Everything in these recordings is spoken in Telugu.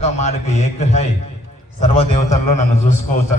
सबका मालिक एक है सर्वदेवतల్లో నన్ను చూసుకోవచ్చు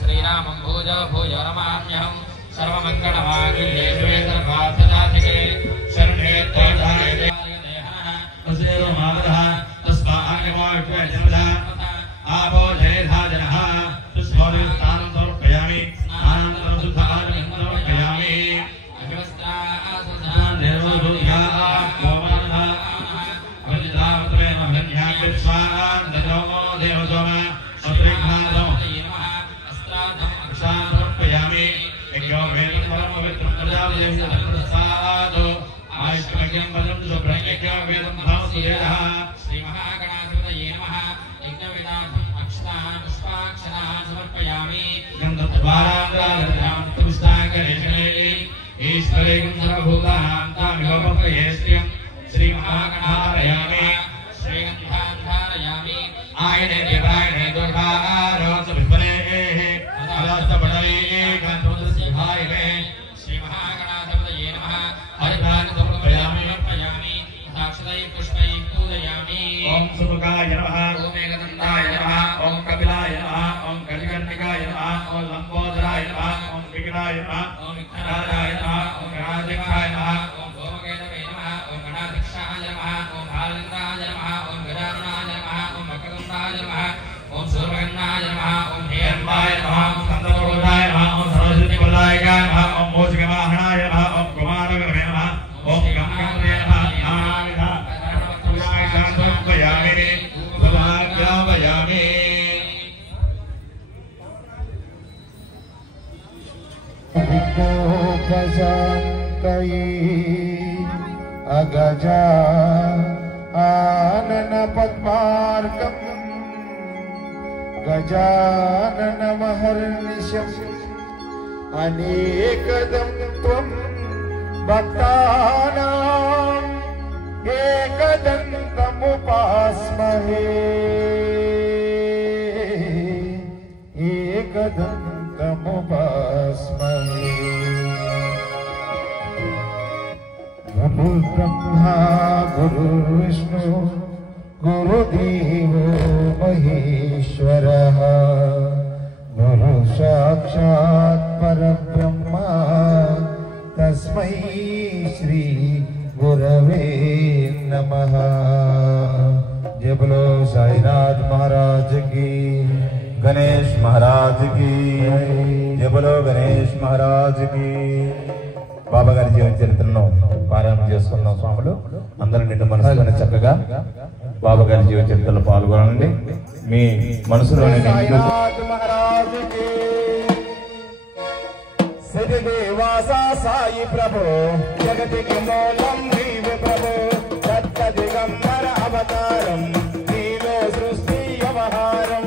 श्रीरामं भूजो भूयो नमाम्यहं सर्वमङ्गलमाङ्गल्ये शिवे सर्वार्थसाधिके शरण्ये त्वं देहः तस्यैव मावदः तस्माऽग्निमोऽग्निर्जनः आपो जनेधा जनः तुष्मोदिस्तानं समर्पयामि आनन्दं शुद्धानं समर्पयामि अग्निवस्त्रासुधान् निर्वोधुर्याः गोमानः अवजितावत्रेण मह्यन्याकृत्स्वान् दजोमो देवसोम अत्रिघ्नादं समर्पयामि यज्ञो वेदं परम पवित्रं प्रजापतिं प्रसादो आयुष्मज्ञं वदं सुब्रह्मज्ञो वेदं भावसुदेवः श्रीमहागणाधिपतये नमः यज्ञविदार्थम् अक्षतान् पुष्पाक्षतान् समर्पयामि गन्धद्वारां पुष्टाङ्गरेषणे ईश्वरें सर्वभूतानां तामिहोपये श्रियं श्रीमहागणाधयामि श्रीगन्धान् धारयामि आयने देवायने दुर्भारो विष्मने श्रीमहागणाधिपतये नमः हरिभानि समर्पयामि साक्षतैः पुष्पैः पूजयामि ओम सुमुखाय नमः ओम एकदन्ताय नमः ओम कपिलाय नमः ओम कलिकर्णिकाय नमः ओम लंबोदराय नमः ओम विघ्नाय नमः ओम विघ्नराय नमः ओम गणाध्यक्षाय नमः ओम भौमकेतवे नमः ओम गणाध्यक्षाय नमः ओम भालेन्द्राय नमः ओम गजाननाय नमः ओम मकरन्दाय नमः ओम सूर्यगन्नाय नमः ओम हेरम्बाय नमः ओम स्कन्दपुरुषाय नमः ओम सरस्वतीवल्लभाय नमः ओम मोचकवाहनाय नमः ओम कुमारगणे नमः ओम गंगाधरे नमः नानाविध पूजाय समर्पयामि भवाभ्यामयामि गजान्तये अगजा आनन पद्मार्कम् गजाननमहर्निशम् अनेकदं त्वं भक्तानाम् एकदन्तमुपास्महे एकदन्तमुपास्महे गुरुर्ब्रह्मा गुरुर्विष्णु गुरुदेवो महेश्वरः गुरु साक्षात् परब्रह्मा तस्मै श्री गुरवे नमः। जय बोलो साईनाथ महाराज की, गणेश महाराज की जय बोलो गणेश महाराज की। బాబా గారి జీవన చరిత్రను పారాయణం చేసుకున్న స్వాములు అందరూ నిండు మనసులోనే చక్కగా బాబా గారి జీవన చరిత్రలో పాల్గొనండి। మీ మనసులోని సాయి ప్రభు జగతికి మూలం నీవే ప్రభు సత్య దిగంబర అవతారం నీలో సృష్టి వ్యవహారం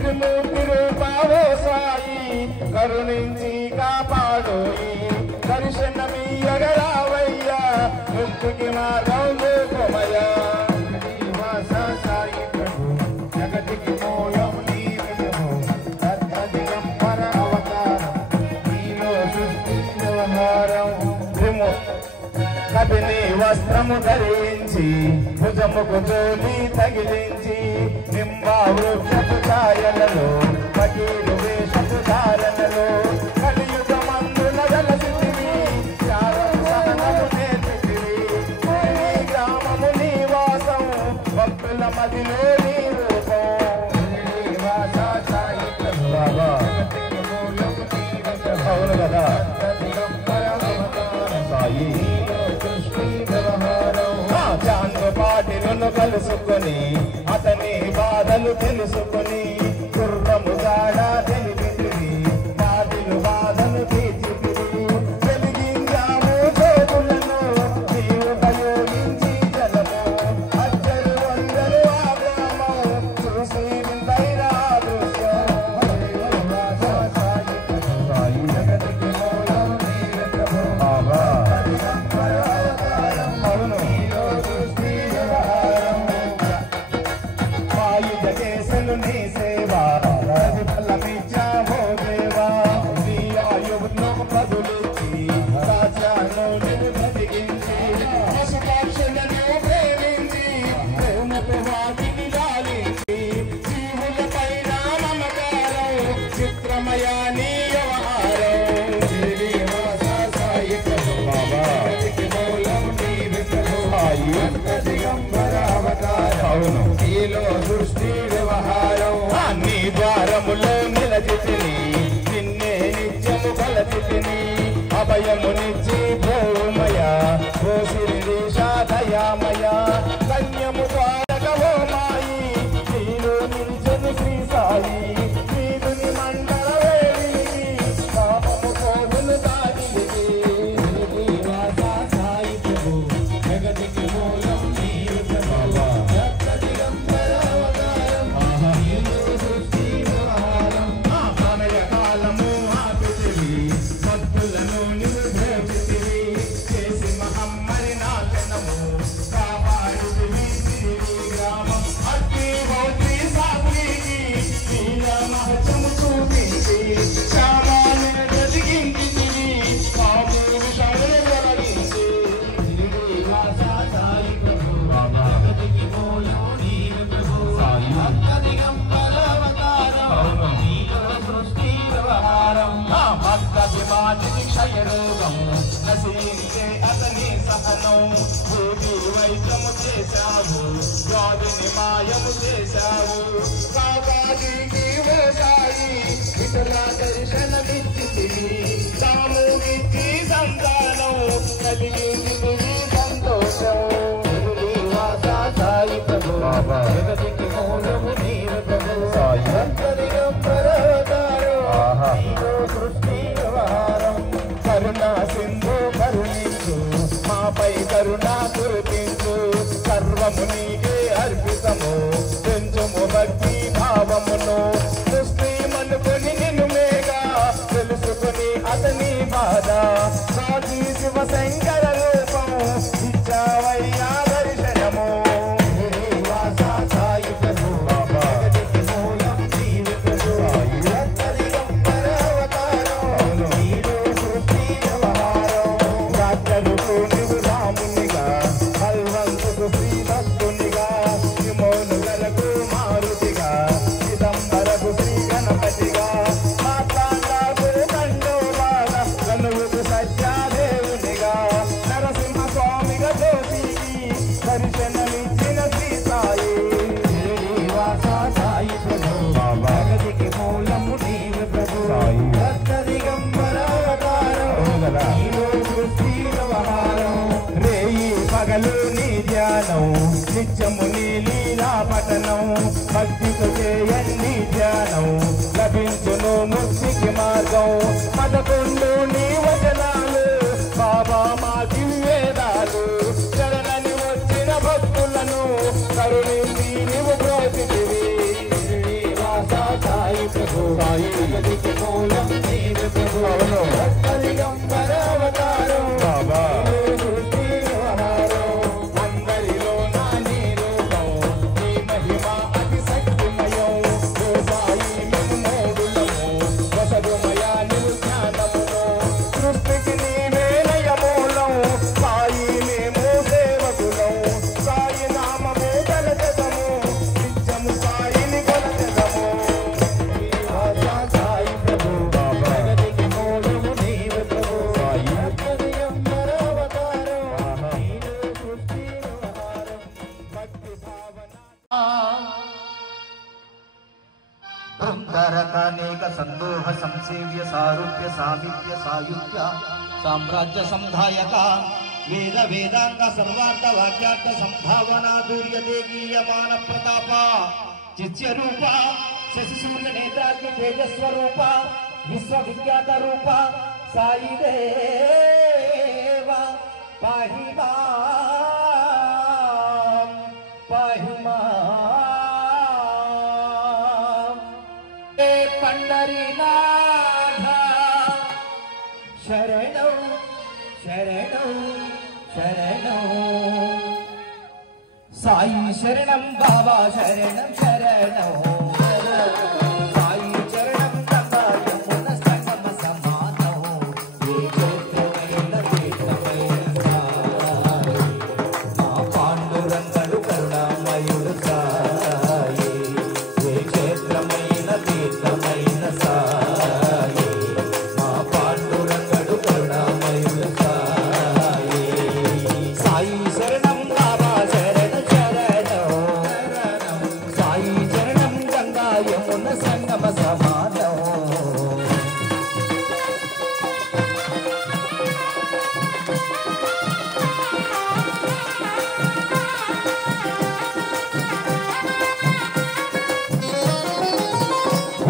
త్రిమూర్తి రూపావో సాయి కరుణించి కాపాడోయి దర్శనమీయగరావయ్యా ముక్తికి మార్గం చూపమయ్యా। సాయి ప్రభు జగతికి మూలం నీవే ప్రభు సత్య దిగంబర అవతారం నీలో సృష్టి వ్యవహారం కదిని వస్త్రము ధరించి భుజముకు జోలి తగిలించి బింబా వృక్షపు ఛాయలలో పకీరు వేషపు ధారణలో కలియుగమందున వెలసితివి త్యాగం సహనము నేర్పితివి నీ గ్రామము నీ వాసం భక్తుల మదిలో నీ రూపం శ్రీనివాస సాయి ప్రభు బాబా అవును కదా సాయి చాంద్ర పాటిలను కలుసుకొని అతని బాధలు తెలుసుకొని గుర్రము జాడ తెలిపితివి పాటిలు బాధను తీర్చితివి వెలిగించాము చేతులను నీవు ఉపయోగించి జలము అచ్చరు అందరూ ఆ గ్రామం చూసి వింతైన దృశ్యం జగతికి మూలం నీవే ప్రభు బాబా అవును కేసులు నీ సేవ ప్రతిఫలమిచ్చావో దేవా నీ ఆయువును బదులిచ్చి సాధ్యాలను నిన్ను బ్రతికించి పశుపక్షులను ప్రేమించి ప్రేమకు వాటిని లాలించి జీవులపైన మమకారం చిత్రమయా నీ వ్యవహారం శ్రీనివాస సాయి ప్రభు బాబా జగతికి మూలం నీవే ప్రభు సాయి దిగంబర అవతారం అవును నీలో సృష్టి వ్యవహారం నీ ద్వారములో నిలచితిని నిన్నే నిత్యము కలచితిని అభయమునిచ్చి భూమయ ఓ శిరీష దయామయ కన్యము ద్వారకవో మాయి నీలో నిలిచెను శ్రీ సాయి నీదుని మండల వేడికి పాపము పోగులు దానికి శ్రీనివాస సాయి ప్రభు జగతికి మూలం నీవే ప్రభు క్షయరోగము నశించే అతని సహనం భూమి వైద్యము చేశావు వ్యాధిని మాయము చేశావు కాకానికి వ్యవసాయి ఇతర దర్శనమిచ్చితివి సామూహికి సంతానం కలిగించితివి సంతోషం శ్రీనివాస సాయి ప్రభు జగతికి మూలము నీవే ప్రభు సాయి దిగంబర సృష్టి వ్యవహారం కరుణా సింధు కరుణించు మాపై కరుణా కురిపించు సర్వము నీకే అర్పితము పెంచుము భక్తి భావమును సృష్టి మనుకొని నిన్ను మేగా తెలుసుకుని అతని బాధ సాధి శివ శంకర రూపం ఇచ్చావయ్యా దర్శనము శ్రీనివాస సాయి ప్రభు జగతికి మూలం నీవే ప్రభు దిగంబర అవతారం నీలో సృష్టి వ్యవహారం రాత్రులకు నీవు రామునిగా బల్వంతుకు శ్రీ భక్తునిగా విమోనులకు మారుతిగా చిదంబరకు శ్రీ గణపతిగా మాట్లాడాకు దండోలాగా కనువుకు సత్యాదేవునిగా నరసింహ స్వామిగా జ్యోతికి దర్శనమిచ్చిన శ్రీ సాయి శ్రీనివాస సాయి ప్రభు జగతికి మూలము నీవే ప్రభు దిగంబర అవతారం నీలో సృష్టి వ్యవహారం రేయి పగలు నీ ధ్యానం నిత్యము నీ లీలా పఠనం భక్తితో చేయని ధ్యానం లభించును ముక్తికి మార్గం 11 నీ వచనాలు బాబా మా దివ్యేదాలు శరణని వచ్చిన భక్తులను కరుణించి నీవు బ్రోచితివి శ్రీనివాస సాయి ప్రభు జగతికి మూలం నీవే ప్రభు దిగంబర అవతారం బాబా సృష్టి వ్యవహారం అందరిలో నా నీ రూపం నీ మహిమ అతి శక్తిమయం ఓ సాయి మేము మోడులము వసగుమయ నీవు జ్ఞానమును సృష్టికి నీవే లయమూలం సాయి మేము సేవకులం సాయి నామమే తలచదము నిత్యము సాయి బృందరకానేక సందోహ సంసేవ్య సారూప్య సామీప్య సాయుధ్య సామ్రాజ్య సంధాయక వేద వేదాంగ సర్వార్థ వాక్యార్థ సంభావనా దూర్యతే గీయమాన ప్రతాప చిత్య రూప శశి సూర్య నేత్రాగ్ని తేజస్వరూప విశ్వవిఖ్యాత రూప సాయి దేవ పాహి మాం పాహి మాం ఏ పండరీనాథ శరణం శరణం శరణం సాయి శరణం బాబా శరణం శరణం సాయి చరణం గంగాయమున సంగమ సమానం ఏ చైత్రమైన తీర్థమైన సాయి మా పాండురంగడు కరుణామయుడు సాయి ఏ చైత్రమైన తీర్థమైన సాయి మా పాండురంగడు కరుణామయుడు సాయి సాయి శరణం బాబా శరణ శరణం సాయి చరణం గంగాయమున సంగమ సమానం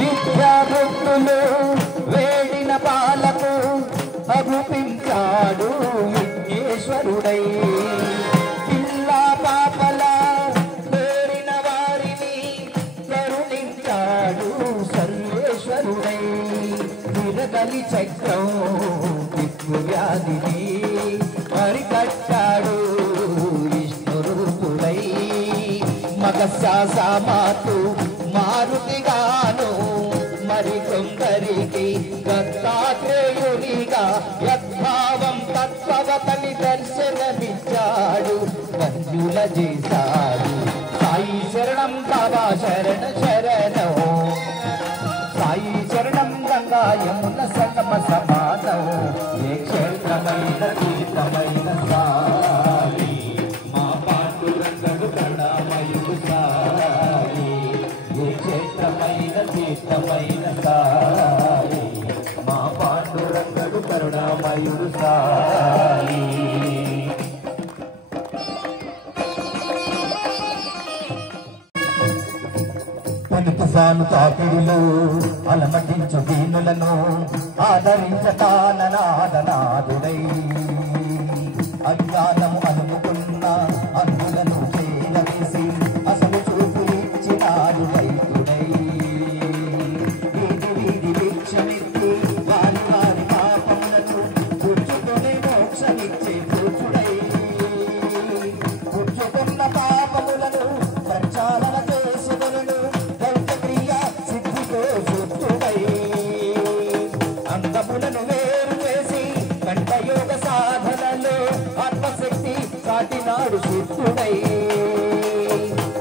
విద్యాభక్తులు వేడిన పాలకు అగుపించాడు విఘ్నేశ్వరుడై పిల్లా పాపల కోరిన వారిని కరుణించాడు సర్వేశ్వరుడై విరగలి చక్రం దిక్కు వ్యాధిని అరికట్టాడు విష్ణురూపుడై మగశ్వాస మాతు మారుతిగాను మరికొందరికి దత్తాత్రేయునిగా యద్భావం తత్వవతని దర్శనమిచ్చాడు మంజుల చేశాడు సాయి శరణం బాబా శరణ శరణం సాయి శరణం గంగాయమున సంగమ సమానం ఏ క్షేత్రమైన తీర్థమైన సాయి మా పాండురంగడు కరుణామయుడు సాయి ఏ క్షేత్రమైన తీర్థమైన సాయి మా పాండురంగడు కరుణామయుడు సాయి పని తుఫాను తాకిడిలో అలమటించు దీనులను ఆదరించతాననాదనాదుడై అజ్ఞానము అనుకున్న అందులను చేరవేసి అసలు చూపు ఇచ్చినాడు రైతుడై వీధి వీధి భిక్షమిచ్చి వారి వారి పాపములను కూర్చుకునే మోక్షమిచ్చే కూర్చుడై కూర్చుకున్న పాపములను ప్రక్షాళన చేసుకొనును దైవక్రియ సిద్ధితో శుద్ధుడై అంగములను వేరు చేసి కంఠయోగ సాధనలో ఆత్మశక్తి సాటినాడు సిద్ధుడై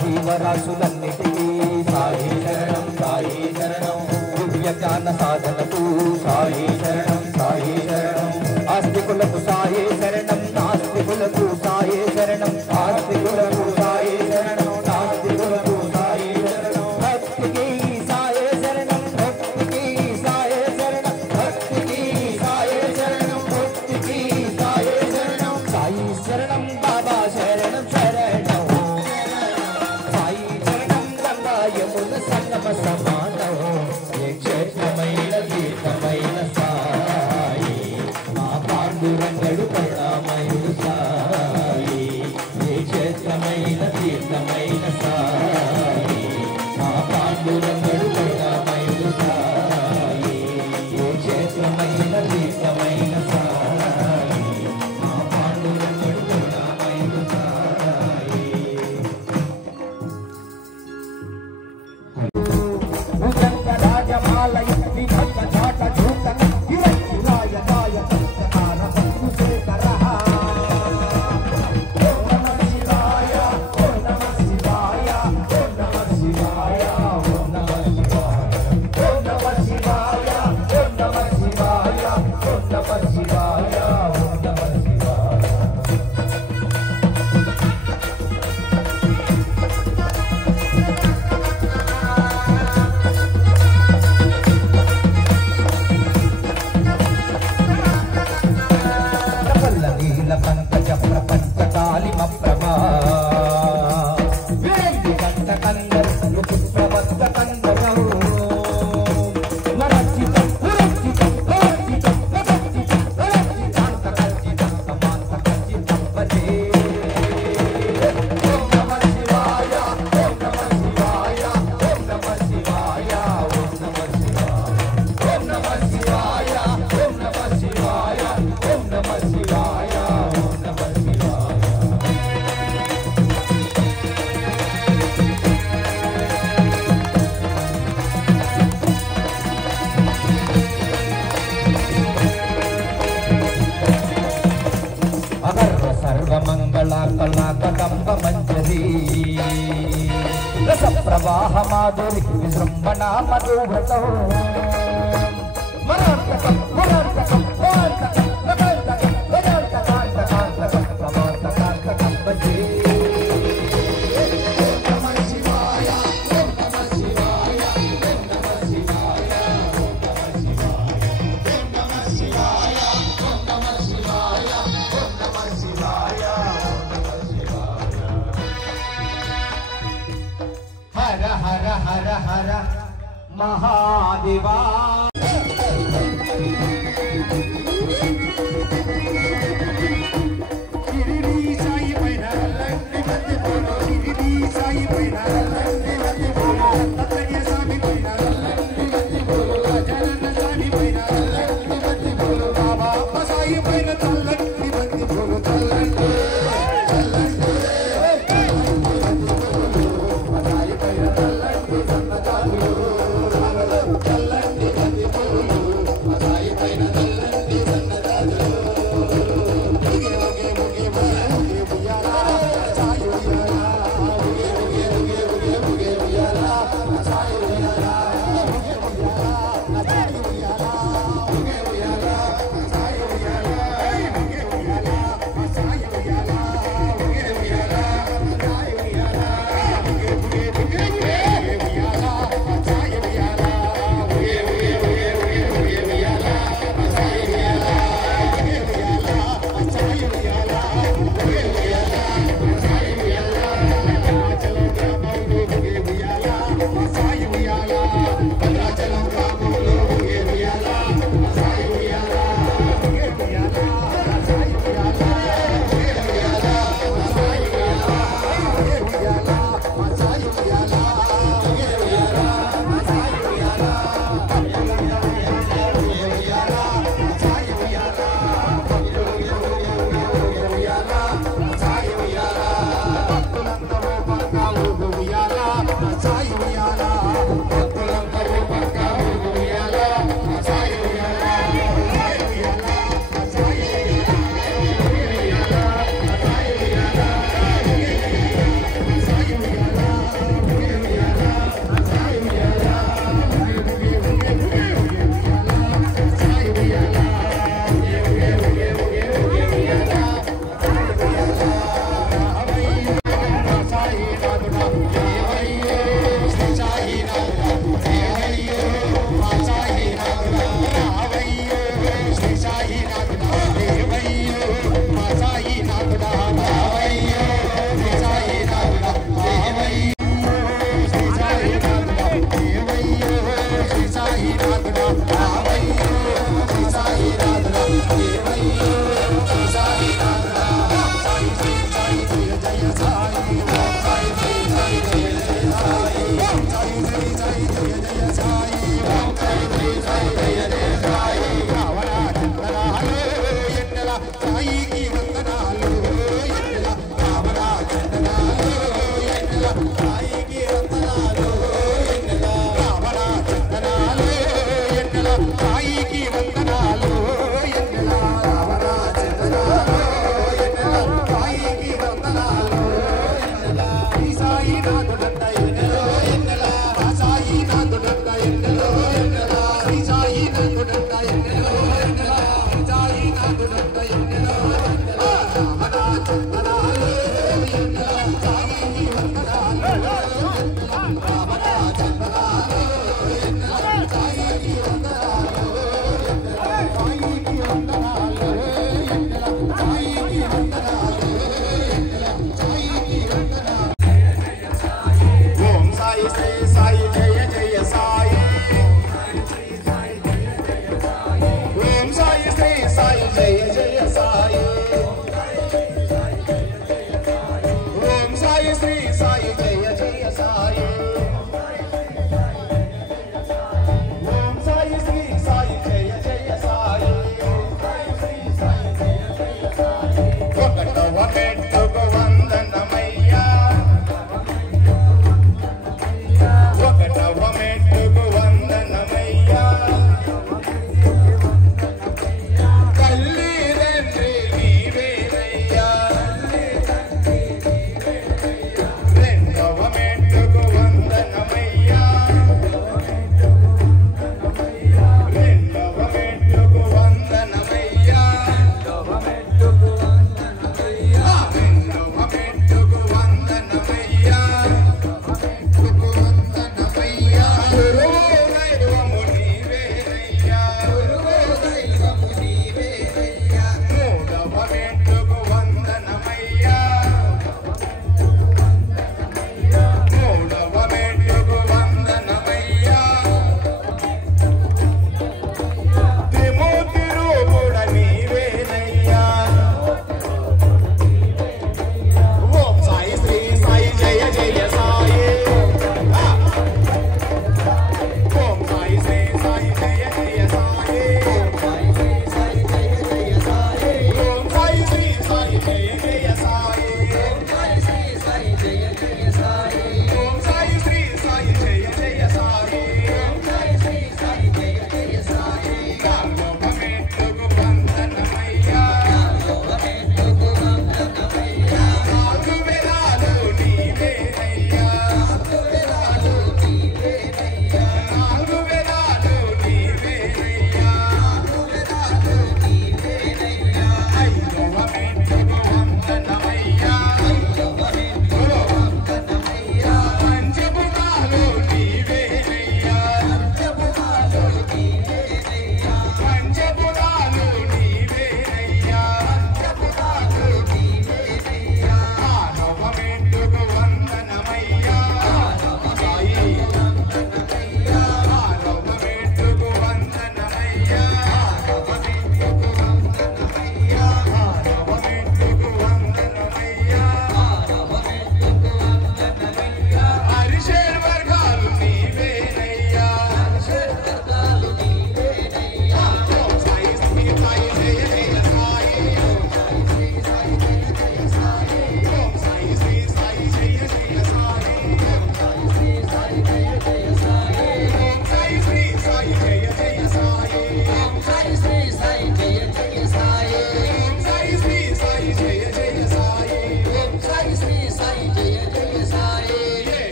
జీవరాశులన్నిటికీ సాయి శరణం సాయి శరణం దివ్య జ్ఞాన సాధనకు సాయి శరణం సాయి శరణం ఆస్తికులకు సాయి శరణం నాస్తికులకు సాయి శరణం ఆస్తికులకు సాయి శరణం నాస్తికులకు సాయి శరణం భక్తికి సాయి శరణం భక్తికి సాయి శరణం భక్తికి సాయి శరణం భక్తికి సాయి శరణం సాయి శరణం బాబా శరణం శరణం సాయి శరణం గంగాయమున సంగమ సమానం ఏ క్షేత్రమైన తీర్థమైన సాయి మా పాండురంగడు కరుణామయుడు సాయి ఏ క్షేత్రమైన తీర్థమైన సాయి మా పాండురంగడు కరుణామయుడు సాయి ఏ క్షేత్రమైన తీర్థమైన సాయి మా పాండురంగడు కరుణామయుడు సాయి భుజంగ రాజమాలయ విభక్త చాట చూతన హిరణ్యాయ దాయ సత్యకార బంధు శేఖరః ఓం నమః శివాయ ఓం నమః శివాయ ఓం నమః శివాయ ఓం నమః శివాయ ఓం నమః శివాయ ఓం నమః శివాయ ఓం నమః శివాయ ఓం నమః శివాయ ప్రవాహ మాధురి విజృంభణ మధువ్రతం మరాంతకం మరాంతకం మరాంతకం మరాంతకం మరాంతకాంతకాంతకం ప్రమాంతకాంతకం భజే महादेवा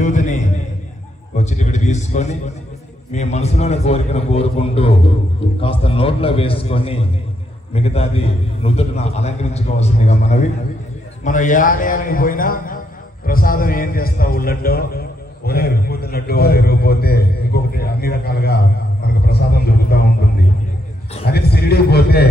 విభూతిని వచ్చి ఇక్కడ తీసుకొని మీ మనసులోని కోరికను కోరుకుంటూ కాస్త నోట్లో వేసుకొని మిగతాది నుదుటిన అలంకరించుకోవాల్సిందిగా మనవి. మనం ఏ ఆలయానికి పోయినా ప్రసాదం ఏం చేస్తావు, లడ్డు ఒరే విభూతి లడ్డు పోతే ఇంకొకటి అన్ని రకాలుగా మనకు ప్రసాదం దొరుకుతూ ఉంటుంది. అదే షిరిడీకి పోతే